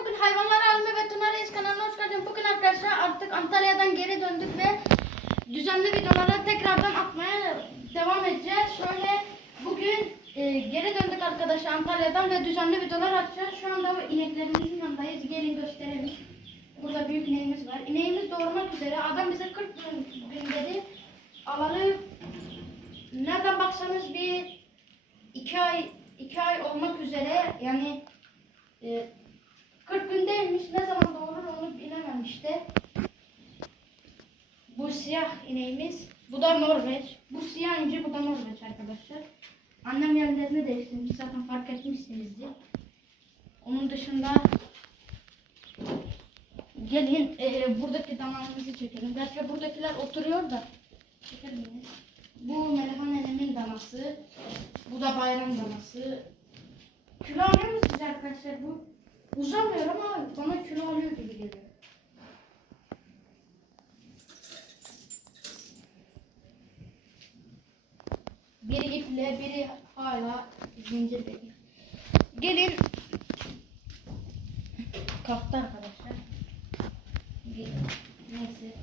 bugün hayvanlar alemi ve Tuna Reis kanalına hoş geldin. Bugün arkadaşlar artık Antalya'dan geri döndük ve düzenli videoları tekrardan atmaya devam edeceğiz. Şöyle bugün e, geri döndük arkadaşlar Antalya'dan ve düzenli videolar atacağız. Şu anda ineklerimizin yanındayız. Gelin gösterelim. Burada büyük ineğimiz var. İneğimiz doğurmak üzere. Adam bize 40 gün, gün dedi. Alalı nereden baksanız bir iki ay iki ay olmak üzere yani e, 40 gündeymiş. Ne zaman doğurur onu bilemem işte. Bu siyah ineğimiz. Bu da Norveç. Bu siyah inci, bu da Norveç arkadaşlar. Annem yerlerini değiştirmiş. Zaten fark etmişsinizdir. Onun dışında gelin e, buradaki damarımızı çekelim. Gerçi buradakiler oturuyor da. Yine. Bu Melihan Enem'in danası. Bu da bayram danası. Kilo alıyor musunuz arkadaşlar bu? Uzamıyor ama bana kilo alıyor gibi geliyor. Biri iple, biri hala zincirle. Gelin. Kalktı arkadaşlar. Bir- Neyse.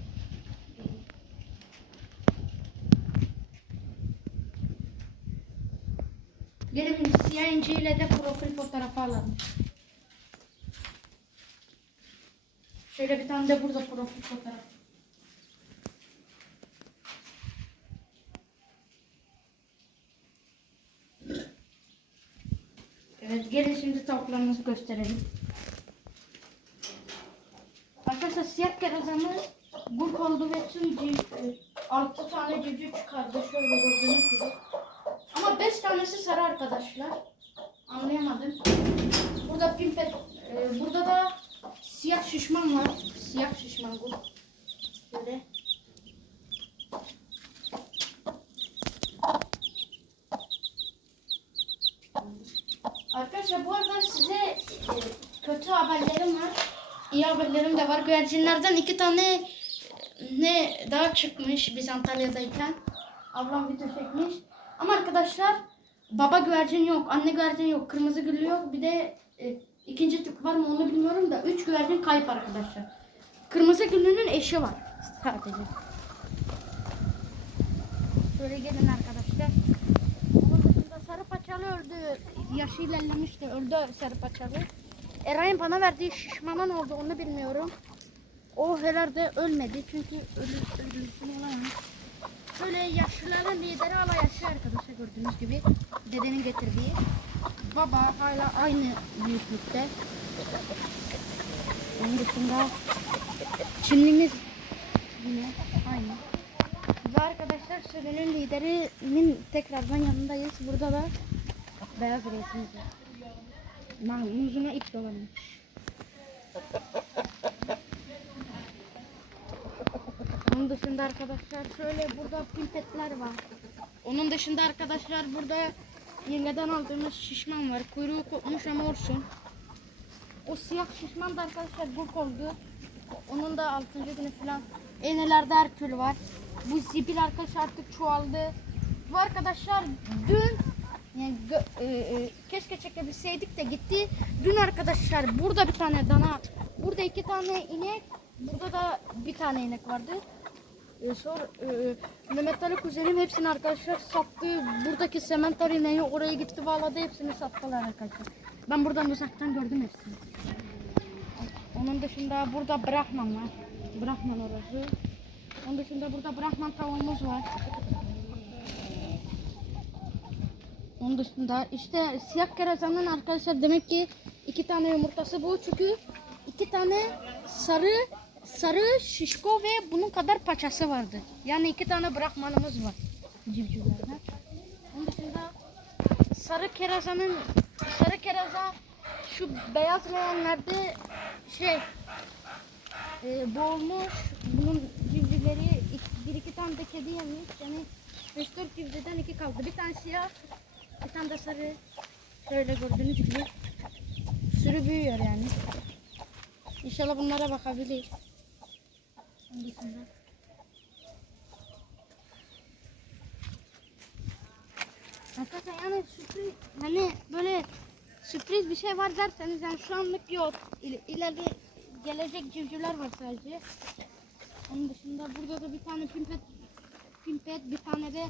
Gelin. Gelin siyah inciyle de profil fotoğrafı alalım. Şöyle bir tane de burada profil fotoğrafı. Evet gelin şimdi tavuklarımızı gösterelim. Arkadaşlar siyah kerazanı gurk oldu ve tüm civ, 6 tane civciv çıkardı. Şöyle gördüğünüz gibi. Ama 5 tanesi sarı arkadaşlar. Anlayamadım. Burada pimpet, e, burada da siyah şişman var. Siyah şişman bu. Böyle. Arkadaşlar bu arada size e, kötü haberlerim var. İyi haberlerim de var. Güvercinlerden iki tane e, ne daha çıkmış biz Antalya'dayken. Ablam video çekmiş. Ama arkadaşlar baba güvercin yok, anne güvercin yok, kırmızı gül yok. Bir de e, ikinci tip var mı onu bilmiyorum da üç güvercin kayıp arkadaşlar. Kırmızı güllünün eşi var sadece. Şöyle gelin arkadaşlar. Onun dışında sarı paçalı öldü. Yaşı ilerlemişti. Öldü sarı paçalı. Eray'ın bana verdiği şişmanan oldu onu bilmiyorum. O herhalde ölmedi çünkü ölü, ölüsünü olamaz. Böyle yaşlıların lideri hala yaşlı arkadaşlar gördüğünüz gibi. Dedenin getirdiği. Baba hala aynı büyüklükte. Onun dışında Çinlimiz yine aynı. Ve arkadaşlar sürünün liderinin tekrardan yanındayız. Burada da beyaz resimiz var. Mahmuzuna ip dolanmış. Onun dışında arkadaşlar şöyle burada pimpetler var. Onun dışında arkadaşlar burada yengeden aldığımız şişman var. Kuyruğu kopmuş ama olsun. O siyah şişman da arkadaşlar burk oldu. Onun da 6. günü falan. Enelerde Herkül var. Bu zibil arkadaşlar artık çoğaldı. Bu arkadaşlar dün yani e, e, keşke çekebilseydik de gitti. Dün arkadaşlar burada bir tane dana, burada iki tane inek, burada da bir tane inek vardı. E, sonra e, Mehmet Ali kuzenim hepsini arkadaşlar sattı. Buradaki sementer ineği oraya gitti bağladı hepsini sattılar arkadaşlar. Ben buradan uzaktan gördüm hepsini. Onun dışında burada Brahman var. Brahman orası. Onun dışında burada Brahman tavuğumuz var. Onun dışında işte siyah kerazanın arkadaşlar demek ki iki tane yumurtası bu çünkü iki tane sarı sarı şişko ve bunun kadar paçası vardı. Yani iki tane bırakmanımız var civcivlerden. Onun dışında sarı kerazanın sarı keraza şu beyaz leğenlerde şey e, boğulmuş. Bunun civcivleri bir iki tane de kedi yemiş. Yani 3-4 civcivden iki kaldı. Bir tane siyah, bir tane de sarı. Şöyle gördüğünüz gibi sürü büyüyor yani. İnşallah bunlara bakabilir. Arkadaşlar yani sütü hani böyle sürpriz bir şey var derseniz yani şu anlık yok. İl, ileride gelecek civcivler var sadece. Onun dışında burada da bir tane pimpet, pimpet bir tane de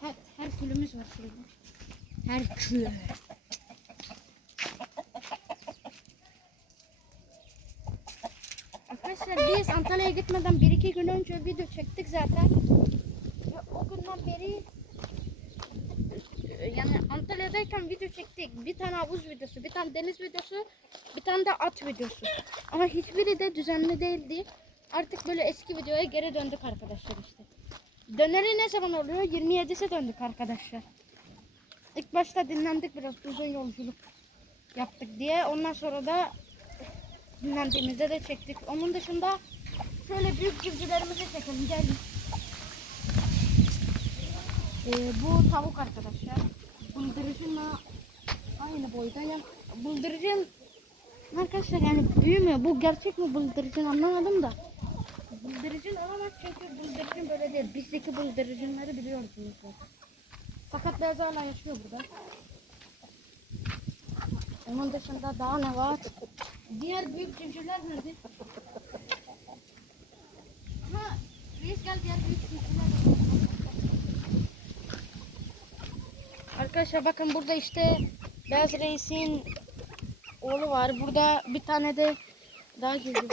her, herkülümüz var şurada. Herkül. Arkadaşlar biz Antalya'ya gitmeden bir iki gün önce video çektik zaten. Ve o günden beri yani Antalya'dayken video çektik. Bir tane havuz videosu, bir tane deniz videosu, bir tane de at videosu. Ama hiçbiri de düzenli değildi. Artık böyle eski videoya geri döndük arkadaşlar işte. Döneri ne zaman oluyor? 27'si döndük arkadaşlar. İlk başta dinlendik biraz uzun yolculuk yaptık diye. Ondan sonra da dinlendiğimizde de çektik. Onun dışında şöyle büyük civcivlerimizi çekelim. Gelin. Ee, bu tavuk arkadaşlar. Bıldırıcınla aynı boyda. Yani bıldırıcın arkadaşlar yani büyümüyor. Bu gerçek mi bıldırıcın anlamadım da. Bıldırıcın olamaz çünkü bıldırıcın böyle değil. Bizdeki bıldırıcınları biliyorsunuz. Fakat beyaz hala yaşıyor burada. Onun dışında daha ne var? Diğer büyük civcivler nerede? Ha, reis gel diğer büyük civcivler? Arkadaşlar bakın burada işte Beyaz Reis'in oğlu var. Burada bir tane de daha civciv.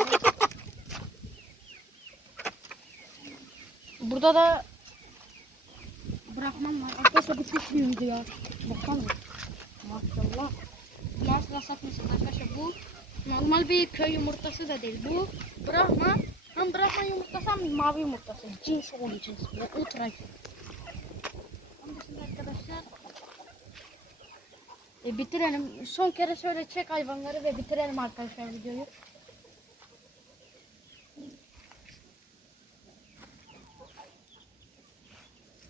Burada da Bırakmam var. Arkadaşlar bu çok büyüdü ya. Baksana. Maşallah. Maşallah satmışsın arkadaşlar bu normal bir köy yumurtası da değil. Bu Brahma hem Brahma yumurtası hem mavi yumurtası. Cins oğlu cins. Ultra cins. Onun dışında arkadaşlar e, bitirelim. Son kere şöyle çek hayvanları ve bitirelim arkadaşlar videoyu.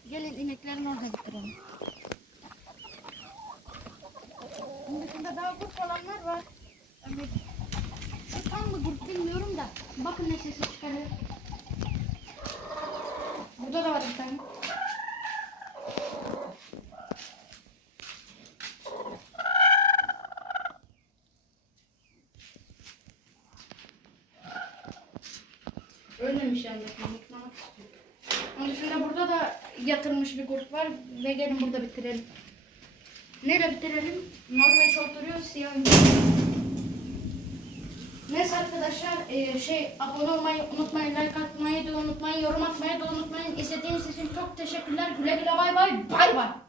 Gelin ineklerin orada bitirelim. Bunun dışında daha grup olanlar var. Evet. Şu tam mı grup bilmiyorum da. Bakın ne sesi çıkarıyor. Burada da var bir tane. Ölmemiş yani. Onun dışında burada da yatırmış bir grup var ve gelin burada bitirelim. Nereye bitirelim? Norveç oturuyor siyah. Neyse arkadaşlar e, şey abone olmayı unutmayın, like atmayı da unutmayın, yorum atmayı da unutmayın. İzlediğiniz için çok teşekkürler. Güle güle bay bay. Bay bay.